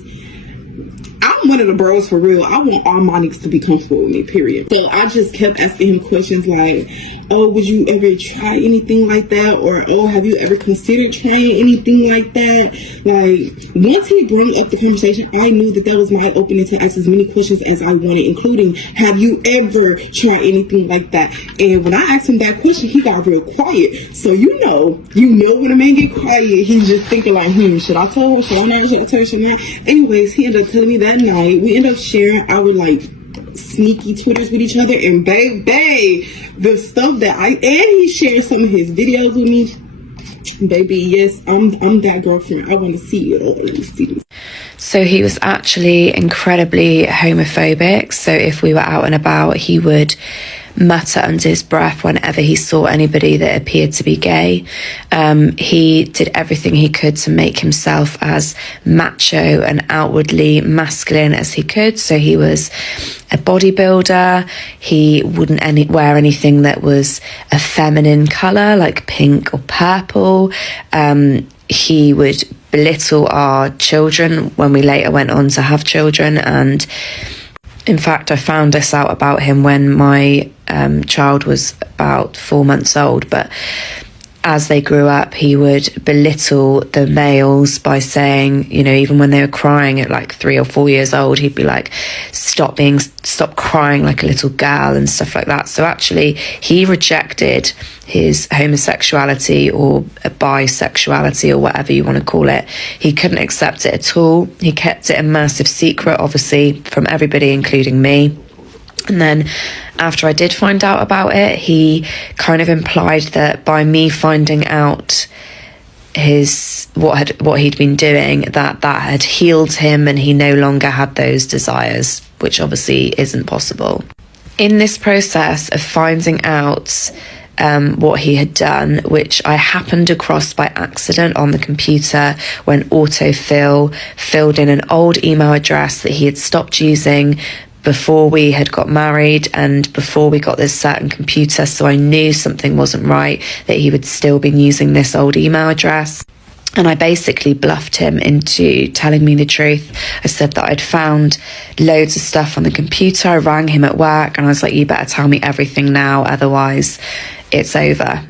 I'm one of the bros for real. I want all my niggas to be comfortable with me, period. So I just kept asking him questions like, oh, would you ever try anything like that? Or, oh, have you ever considered trying anything like that? Like, once he brought up the conversation, I knew that was my opening to ask as many questions as I wanted, including, have you ever tried anything like that? And when I asked him that question, he got real quiet. So you know when a man get quiet, he's just thinking like, should I tell her? Should I not? Should I tell her? Should I not? Anyways, he ended up telling me that night. We ended up sharing our like sneaky Twitters with each other, and baby, the stuff that and he shared some of his videos with me. Baby, yes, I'm that girlfriend. I want to see it all. Let me see this. So he was actually incredibly homophobic. So if we were out and about, he would mutter under his breath whenever he saw anybody that appeared to be gay. He did everything he could to make himself as macho and outwardly masculine as he could. So he was a bodybuilder. He wouldn't wear anything that was a feminine colour like pink or purple. He would belittle our children when we later went on to have children. And in fact, I found this out about him when my child was about 4 months old. But as they grew up, he would belittle the males by saying, even when they were crying at like 3 or 4 years old, he'd be like, stop crying like a little girl and stuff like that. So actually, he rejected his homosexuality or bisexuality or whatever you want to call it. He couldn't accept it at all. He kept it a massive secret, obviously, from everybody, including me. And then after I did find out about it, he kind of implied that by me finding out what he'd been doing, that had healed him and he no longer had those desires, which obviously isn't possible. In this process of finding out what he had done, which I happened across by accident on the computer when autofill filled in an old email address that he had stopped using before we had got married and before we got this certain computer, so I knew something wasn't right, that he would still been using this old email address. And I basically bluffed him into telling me the truth. I said that I'd found loads of stuff on the computer. I rang him at work and I was like, you better tell me everything now, otherwise it's over.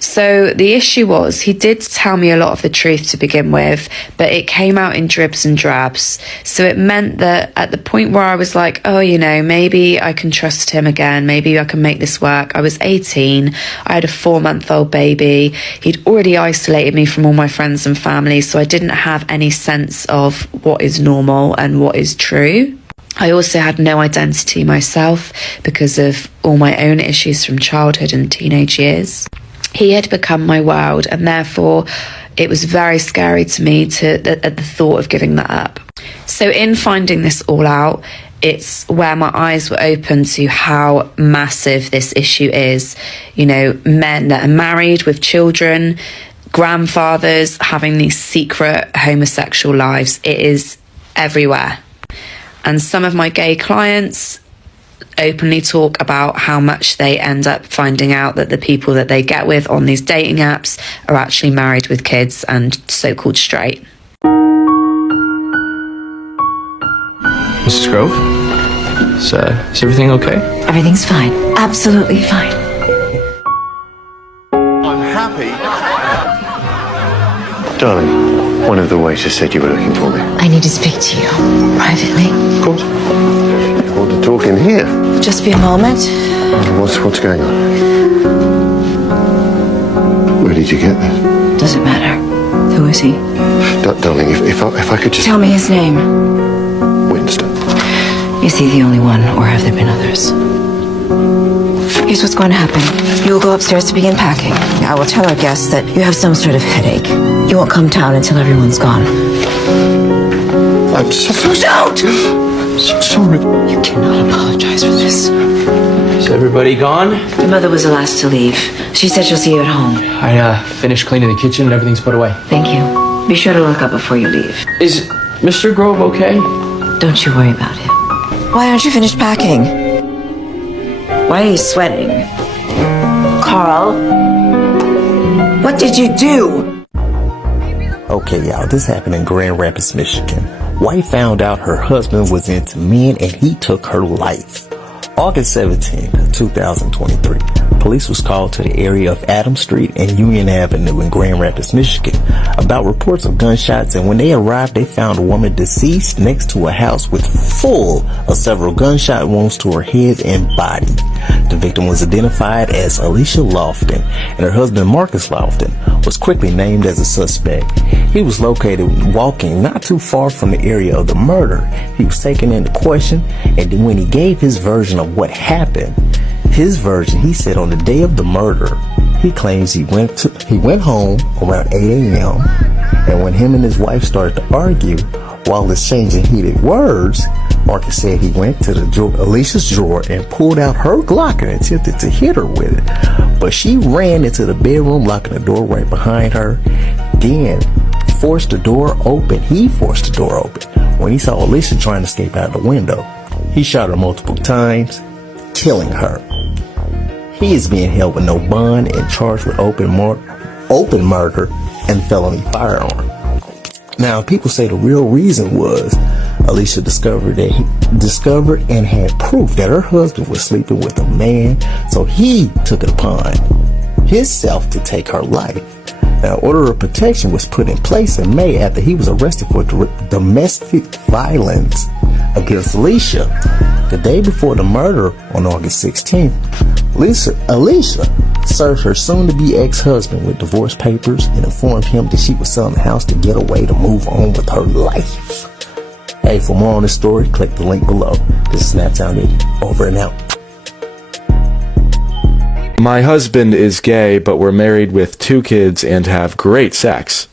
So the issue was, he did tell me a lot of the truth to begin with, but it came out in dribs and drabs. So it meant that at the point where I was like, oh, you know, maybe I can trust him again, maybe I can make this work. I was 18, I had a 4-month-old baby. He'd already isolated me from all my friends and family, so I didn't have any sense of what is normal and what is true. I also had no identity myself because of all my own issues from childhood and teenage years. He had become my world, and therefore it was very scary to me at the thought of giving that up. So in finding this all out, it's where my eyes were open to how massive this issue is. You know, men that are married with children, grandfathers having these secret homosexual lives. It is everywhere. And some of my gay clients openly talk about how much they end up finding out that the people that they get with on these dating apps are actually married with kids and so-called straight. Mrs. Grove, is everything okay? Everything's fine. Absolutely fine. I'm happy. Darling, one of the waiters said you were looking for me. I need to speak to you privately. Of course. You want to talk in here? Just be a moment. What's going on? Where did you get this? Doesn't matter. Who is he? Darling, if I could just... Tell me his name. Winston. Is he the only one, or have there been others? Here's what's going to happen. You will go upstairs to begin packing. I will tell our guests that you have some sort of headache. You won't come down until everyone's gone. I'm so... Don't! I'm so sorry. You cannot apologize for this. Is everybody gone? Your mother was the last to leave. She said she'll see you at home. I finished cleaning the kitchen and everything's put away. Thank you. Be sure to look up before you leave. Is Mr. Grove okay? Don't you worry about him. Why aren't you finished packing? Why are you sweating? Carl? What did you do? Okay, y'all, this happened in Grand Rapids, Michigan. Wife found out her husband was into men and he took her life. August 17, 2023. Police was called to the area of Adams Street and Union Avenue in Grand Rapids, Michigan about reports of gunshots, and when they arrived, they found a woman deceased next to a house with full of several gunshot wounds to her head and body. The victim was identified as Alicia Lofton, and her husband Marcus Lofton was quickly named as a suspect. He was located walking not too far from the area of the murder. He was taken into question, and then when he gave his version of what happened, his version, he said on the day of the murder, he claims he went home around 8 a.m. and when him and his wife started to argue while exchanging heated words, Marcus said he went to Alicia's drawer and pulled out her Glock and attempted to hit her with it. But she ran into the bedroom, locking the door right behind her, then forced the door open. He forced the door open when he saw Alicia trying to escape out the window. He shot her multiple times, killing her. He is being held with no bond and charged with open murder and felony firearm. Now, people say the real reason was Alicia discovered and had proof that her husband was sleeping with a man, so he took it upon himself to take her life. Now, order of protection was put in place in May after he was arrested for domestic violence against Alicia. The day before the murder on August 16th, Alicia served her soon-to-be ex-husband with divorce papers and informed him that she was selling the house to get away to move on with her life. Hey, for more on this story, click the link below. This is Snaptown Eddie. Over and out. My husband is gay, but we're married with 2 kids and have great sex.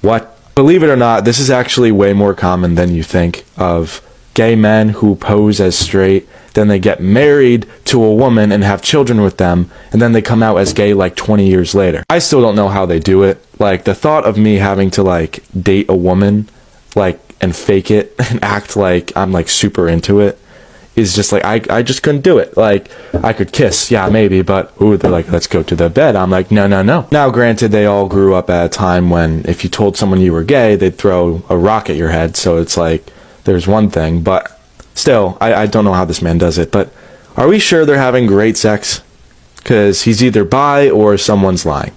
What? Believe it or not, this is actually way more common than you think, of gay men who pose as straight, then they get married to a woman and have children with them, and then they come out as gay like 20 years later. I still don't know how they do it. Like, the thought of me having to, like, date a woman, like, and fake it and act like I'm, like, super into it He's just like, I just couldn't do it. Like, I could kiss, yeah, maybe, but, ooh, they're like, let's go to the bed. I'm like, no, no, no. Now, granted, they all grew up at a time when if you told someone you were gay, they'd throw a rock at your head. So it's like, there's one thing, but still, I don't know how this man does it. But are we sure they're having great sex? Because he's either bi or someone's lying.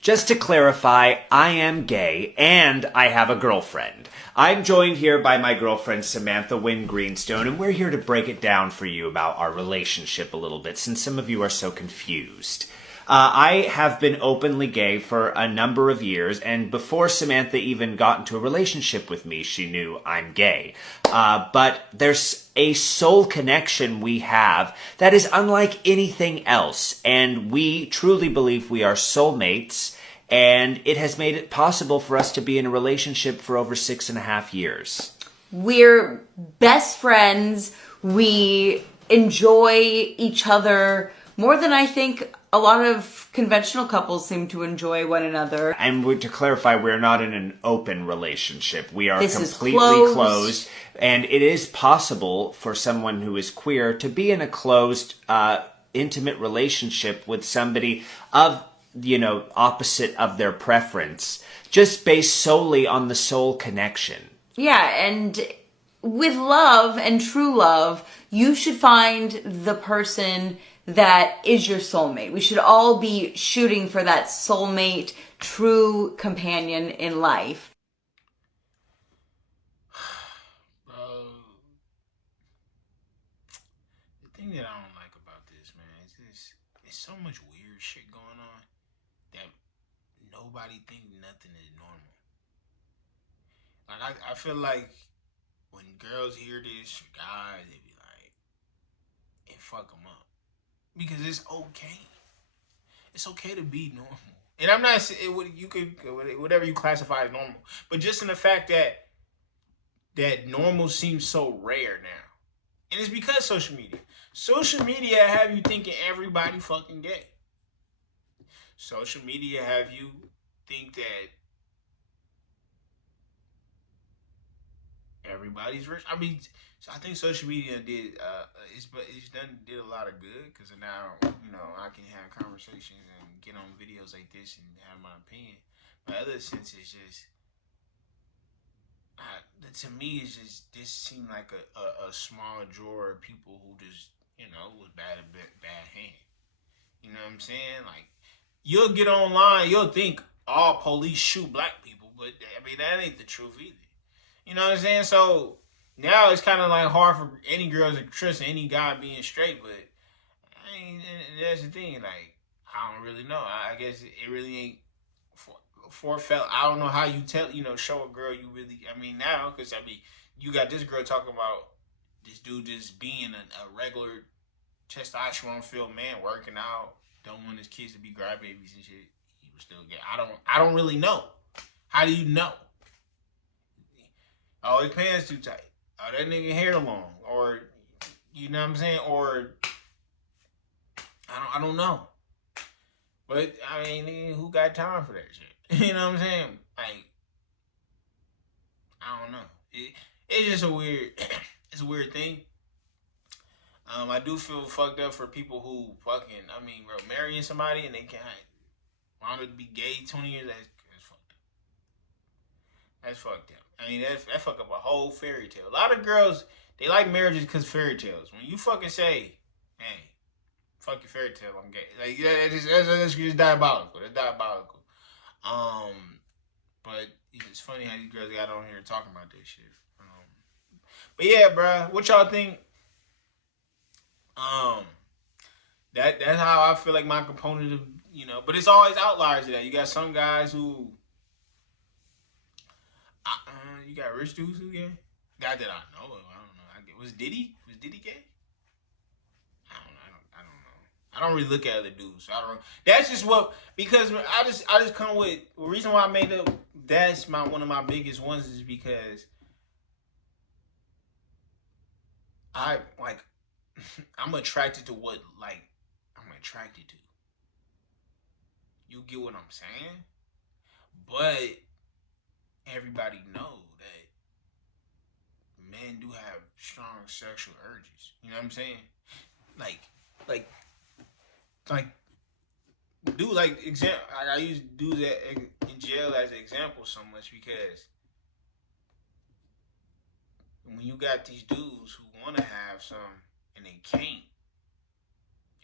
Just to clarify, I am gay and I have a girlfriend. I'm joined here by my girlfriend Samantha Wynn Greenstone, and we're here to break it down for you about our relationship a little bit, since some of you are so confused. I have been openly gay for a number of years, and before Samantha even got into a relationship with me, she knew I'm gay. But there's a soul connection we have that is unlike anything else, and we truly believe we are soulmates, and it has made it possible for us to be in a relationship for over 6.5 years. We're best friends. We enjoy each other more than I think a lot of conventional couples seem to enjoy one another. And to clarify, we're not in an open relationship. We are This completely is closed. And it is possible for someone who is queer to be in a closed, intimate relationship with somebody of, opposite of their preference, just based solely on the soul connection. Yeah, and with love and true love, you should find the person that is your soulmate. We should all be shooting for that soulmate, true companion in life. The thing that I don't like about this, man, is it's so much weird shit going on that nobody think nothing is normal. Like, I feel like when girls hear this, guys, they be like, it fuck them up. Because it's okay. It's okay to be normal. And I'm not saying you could whatever you classify as normal, but just in the fact that normal seems so rare now, and it's because social media. Social media have you thinking everybody fucking gay. Social media have you think that everybody's rich. I mean, so I think social media did did a lot of good, because now I can have conversations and get on videos like this and have my opinion. But other sense, it's just to me, it's just this seemed like a small drawer of people who just was bad hand. You know what I'm saying? Like, you'll get online, you'll think all police shoot black people, but I mean that ain't the truth either. You know what I'm saying? So now it's kind of like hard for any girls to trust any guy being straight, but I mean, that's the thing. Like, I don't really know. I guess it really ain't forefelt. I don't know how you show a girl you really. I mean, now, because I mean, you got this girl talking about this dude just being a regular testosterone filled man working out, don't want his kids to be crybabies and shit. He was still gay. I don't really know. How do you know? Oh, his pants too tight. Oh, that nigga hair long. Or, you know what I'm saying? Or, I don't know. But, I mean, who got time for that shit? You know what I'm saying? Like, I don't know. It's just a weird, it's a weird thing. I do feel fucked up for people who fucking, I mean, bro, marrying somebody and they can't want to be gay 20 years, that's fucked up. That's fucked up. I mean, that fuck up a whole fairy tale. A lot of girls, they like marriages because fairy tales. When you fucking say, hey, fuck your fairy tale, I'm gay. Like, that's just diabolical. That's diabolical. But it's funny how these girls got on here talking about this shit. But yeah, bro, what y'all think? That's how I feel like my component of, but it's always outliers to that. You got some guys who, you got rich dudes who gay? Not that I know of. I don't know. Was Diddy gay? I don't know. I don't really look at other dudes. So I don't. That's just because I just come with the reason why I made up. That's one of my biggest ones is because I'm attracted to what I'm attracted to. You get what I'm saying? But everybody know that men do have strong sexual urges. You know what I'm saying? I used to do that in jail as an example so much because when you got these dudes who want to have some and they can't,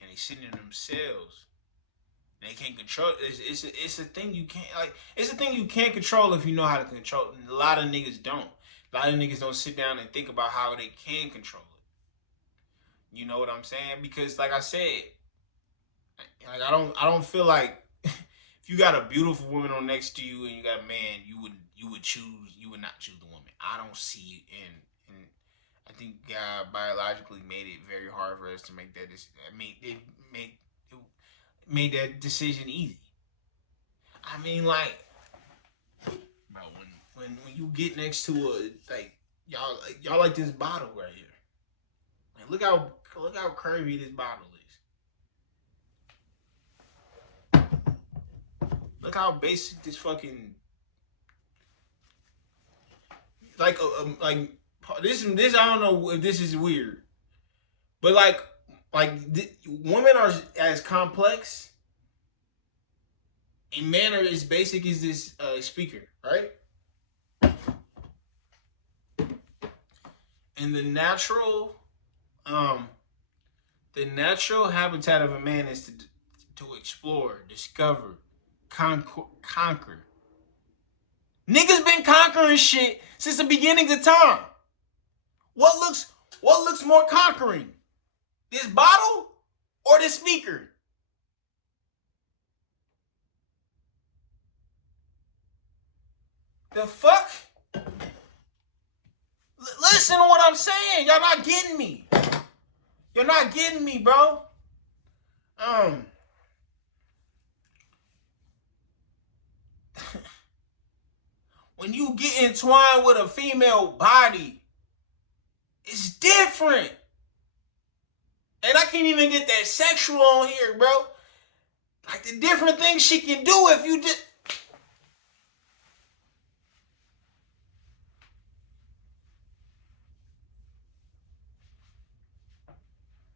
and they sitting in themselves, and they can't control. It's a thing you can't It's a thing you can't control if you know how to control it. And a lot of niggas don't. A lot of niggas don't sit down and think about how they can control it. You know what I'm saying? Because like I said, like I don't feel like if you got a beautiful woman on next to you and you got a man, you would not choose the woman. I don't see it, and I think God biologically made it very hard for us to make that decision. It made that decision easy. I mean, like, bro, when you get next to y'all like this bottle right here. Like, look how curvy this bottle is. Look how basic this fucking this. I don't know if this is weird, but women are as complex and men are as basic as this speaker, right? And the natural habitat of a man is to explore, discover, conquer. Niggas been conquering shit since the beginning of time. What looks more conquering? This bottle or this speaker? The fuck? Listen to what I'm saying. Y'all not getting me. You're not getting me, bro. When you get entwined with a female body, it's different. And I can't even get that sexual on here, bro. Like the different things she can do if you just...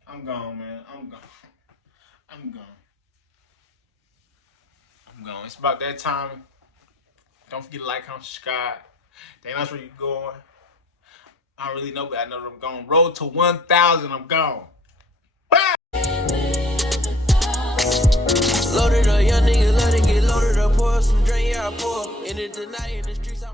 I'm gone, man. I'm gone. It's about that time. Don't forget to like, comment, subscribe. Then that's where you're going. I don't really know, but I know that I'm going. Road to 1,000. I'm gone. Loaded up, young nigga, let it get loaded up. Pour some drink, yeah, I pour. In it tonight in the streets, I'm